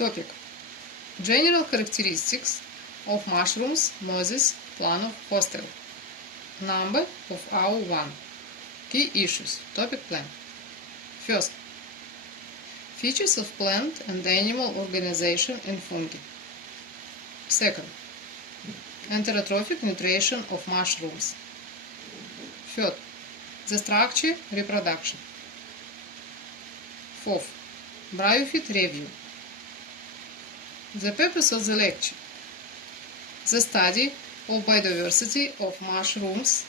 Topic: General characteristics of mushrooms, mosses, plan of hostel. Number of hour 1. Key issues. Topic plan. First, features of plant and animal organization and fungi. Second, enterotrophic nutrition of mushrooms. Third, the structure, reproduction. Fourth, biofit review. The purpose of the lecture: the study of biodiversity of mushrooms,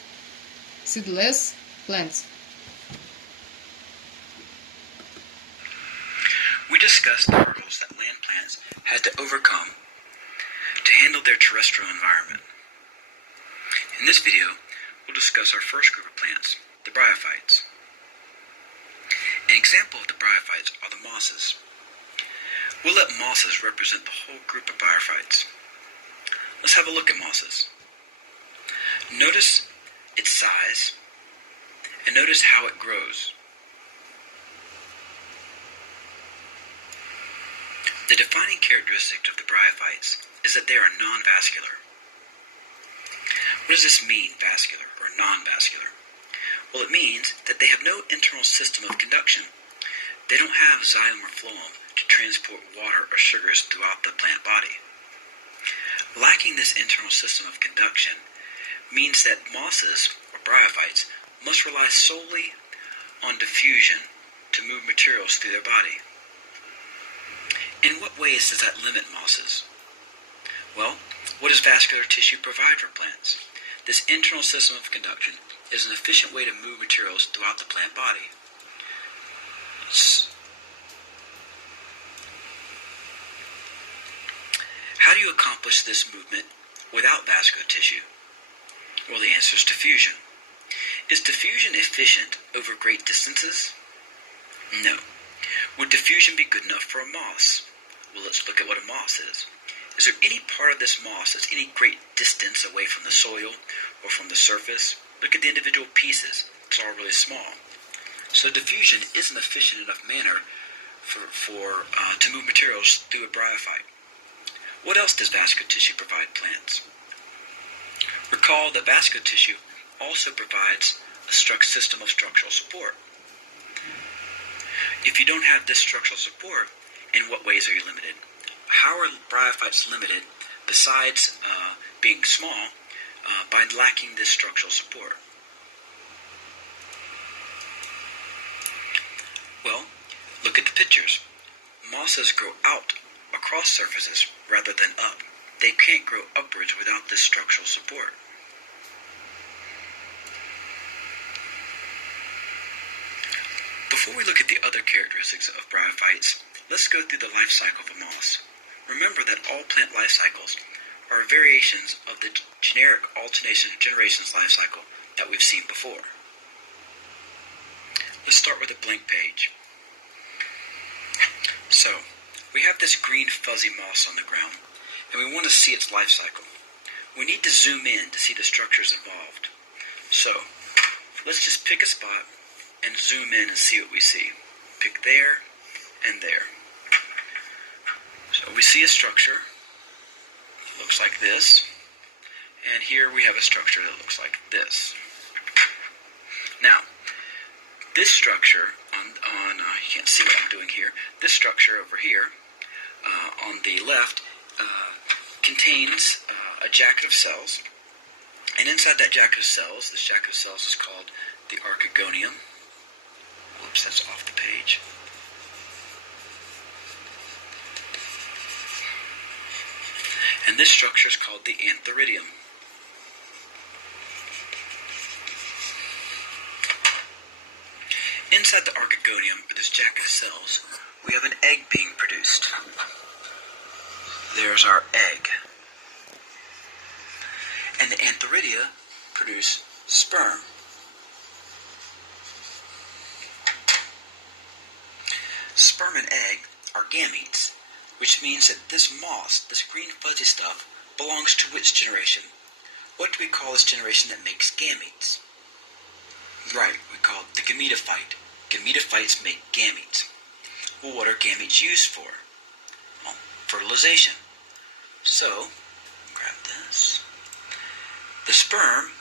seedless plants. We discussed the hurdles that land plants had to overcome to handle their terrestrial environment. In this video, we'll discuss our first group of plants, the bryophytes. An example of the bryophytes are the mosses. We'll let mosses represent the whole group of bryophytes. Let's have a look at mosses. Notice its size, and notice how it grows. The defining characteristic of the bryophytes is that they are non-vascular. What does this mean, vascular or non-vascular? Well, it means that they have no internal system of conduction. They don't have xylem or phloem to transport water or sugars throughout the plant body. Lacking this internal system of conduction means that mosses, or bryophytes, must rely solely on diffusion to move materials through their body. In what ways does that limit mosses? Well, what does vascular tissue provide for plants? This internal system of conduction is an efficient way to move materials throughout the plant body. How do you accomplish this movement without vascular tissue? Well, the answer is diffusion. Is diffusion efficient over great distances? No. Would diffusion be good enough for a moss? Well, let's look at what a moss is. Is there any part of this moss that's any great distance away from the soil or from the surface? Look at the individual pieces. It's all really small. So diffusion is an efficient enough manner to move materials through a bryophyte. What else does vascular tissue provide plants? Recall that vascular tissue also provides a system of structural support. If you don't have this structural support, in what ways are you limited? How are bryophytes limited, besides being small, by lacking this structural support? Well, look at the pictures. Mosses grow out across surfaces rather than up. They can't grow upwards without this structural support. Before we look at the other characteristics of bryophytes, let's go through the life cycle of a moss. Remember that all plant life cycles are variations of the generic generations life cycle that we've seen before. Let's start with a blank page. So, we have this green fuzzy moss on the ground, and we want to see its life cycle. We need to zoom in to see the structures involved. So, let's just pick a spot and zoom in and see what we see. Pick there and there. So we see a structure. It looks like this. And here we have a structure that looks like this. Now, this structure you can't see what I'm doing here. This structure over here on the left contains a jacket of cells. And inside that jacket of cells, this jacket of cells is called the archegonium. Whoops, that's off the page. And this structure is called the antheridium. Inside the archegonium, or this jacket of cells, we have an egg being produced. There's our egg. And the antheridia produce sperm. Sperm and egg are gametes, which means that this moss, this green fuzzy stuff, belongs to which generation? What do we call this generation that makes gametes? Right, we call it the gametophyte. Gametophytes make gametes. Well, what are gametes used for? Well, fertilization. So, grab this. The sperm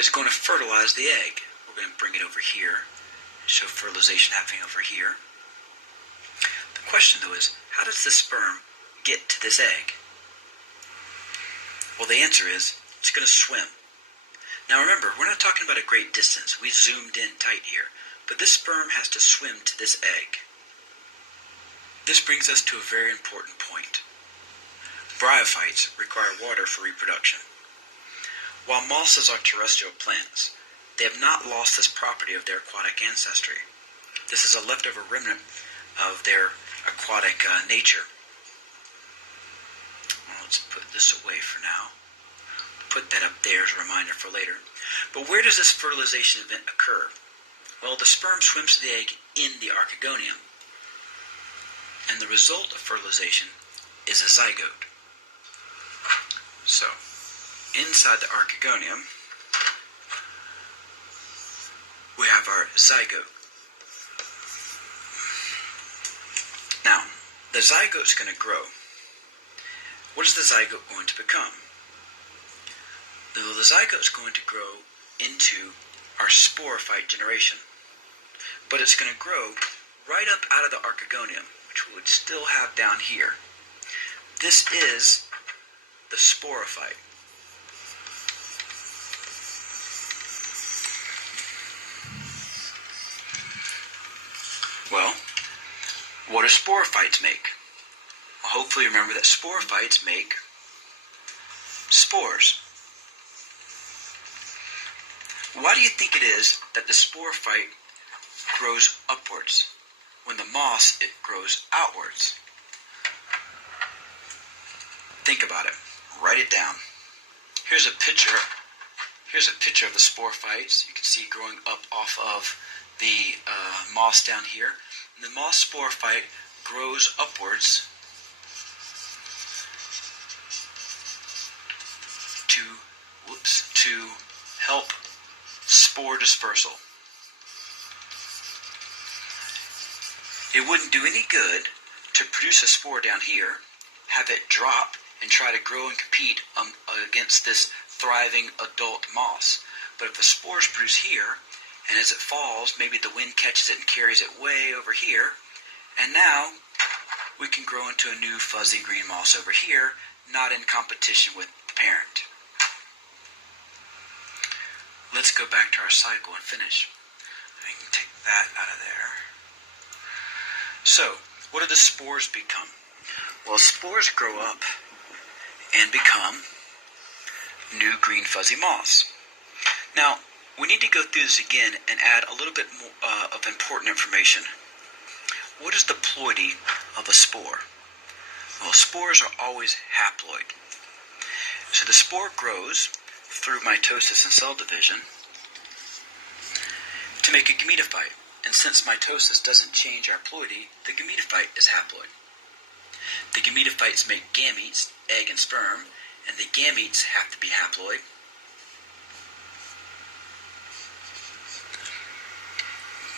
is going to fertilize the egg. We're going to bring it over here, show fertilization happening over here. The question though is, how does the sperm get to this egg? Well, the answer is, it's going to swim. Now remember, we're not talking about a great distance. We zoomed in tight here. But this sperm has to swim to this egg. This brings us to a very important point. Bryophytes require water for reproduction. While mosses are terrestrial plants, they have not lost this property of their aquatic ancestry. This is a leftover remnant of their aquatic nature. Well, let's put this away for now. Put that up there as a reminder for later. But where does this fertilization event occur? Well, the sperm swims to the egg in the archegonium. And the result of fertilization is a zygote. So, inside the archegonium, we have our zygote. Now, the zygote's going to grow. What is the zygote going to become? The zygote is going to grow into our sporophyte generation. But it's going to grow right up out of the archegonium, which we would still have down here. This is the sporophyte. Well, what do sporophytes make? Well, hopefully you remember that sporophytes make spores. Why do you think it is that the sporophyte grows upwards? When the moss, it grows outwards. Think about it. Write it down. Here's a picture of the sporophytes. You can see growing up off of the moss down here. And the moss sporophyte grows upwards to help spore dispersal. It wouldn't do any good to produce a spore down here, have it drop, and try to grow and compete against this thriving adult moss. But if the spore is produced here, and as it falls, maybe the wind catches it and carries it way over here, and now we can grow into a new fuzzy green moss over here, not in competition with the parent. Let's go back to our cycle and finish. We can take that out of there. So, what do the spores become? Well, spores grow up and become new green fuzzy moss. Now, we need to go through this again and add a little bit more of important information. What is the ploidy of a spore? Well, spores are always haploid. So the spore grows through mitosis and cell division to make a gametophyte. And since mitosis doesn't change our ploidy, the gametophyte is haploid. The gametophytes make gametes, egg and sperm, and the gametes have to be haploid.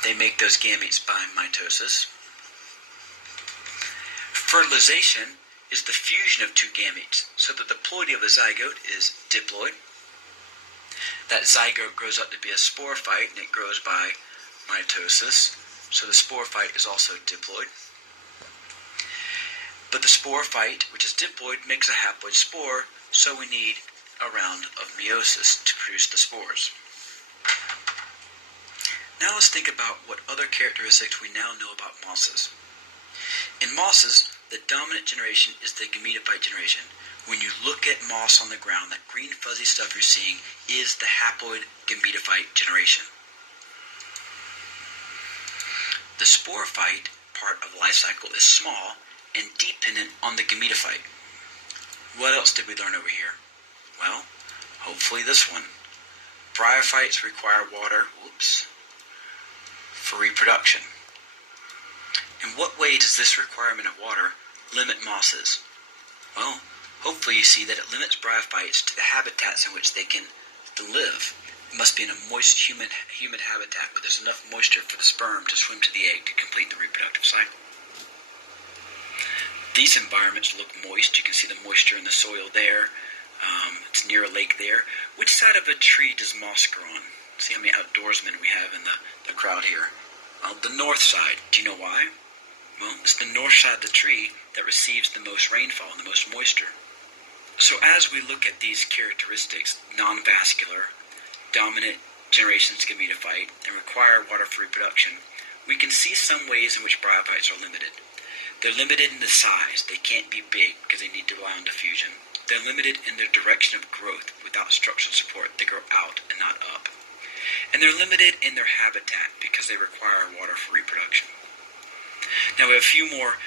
They make those gametes by mitosis. Fertilization is the fusion of two gametes, so that the ploidy of a zygote is diploid. That zygote grows up to be a sporophyte, and it grows by mitosis, so the sporophyte is also diploid. But the sporophyte, which is diploid, makes a haploid spore, so we need a round of meiosis to produce the spores. Now let's think about what other characteristics we now know about mosses. In mosses, the dominant generation is the gametophyte generation. When you look at moss on the ground, that green fuzzy stuff you're seeing is the haploid gametophyte generation. The sporophyte part of the life cycle is small and dependent on the gametophyte. What else did we learn over here? Well, hopefully this one. Bryophytes require water, for reproduction. In what way does this requirement of water limit mosses? Well, hopefully you see that it limits bryophytes to the habitats in which they can live. It must be in a moist, humid habitat where there's enough moisture for the sperm to swim to the egg to complete the reproductive cycle. These environments look moist. You can see the moisture in the soil there. It's near a lake there. Which side of a tree does moss grow on? See how many outdoorsmen we have in the crowd here. The north side. Do you know why? Well, it's the north side of the tree that receives the most rainfall and the most moisture. So as we look at these characteristics, non-vascular, dominant generations gametophyte, and require water for reproduction, we can see some ways in which bryophytes are limited. They're limited in the size. They can't be big because they need to rely on diffusion. They're limited in their direction of growth. Without structural support, they grow out and not up. And they're limited in their habitat because they require water for reproduction. Now we have a few more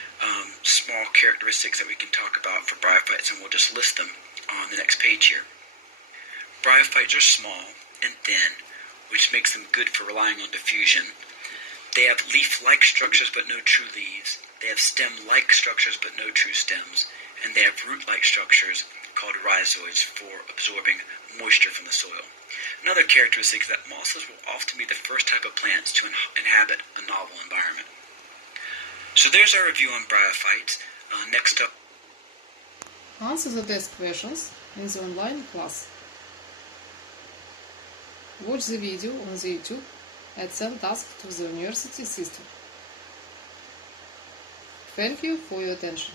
small characteristics that we can talk about for bryophytes, and we'll just list them on the next page here. Bryophytes are small and thin, which makes them good for relying on diffusion. They have leaf-like structures but no true leaves. They have stem-like structures but no true stems. And they have root-like structures called rhizoids for absorbing moisture from the soil. Another characteristic is that mosses will often be the first type of plants to inhabit a novel environment. So there's our review on bryophytes. Next up. Answer the test questions in the online class. Watch the video on the YouTube and send task to the university system. Thank you for your attention.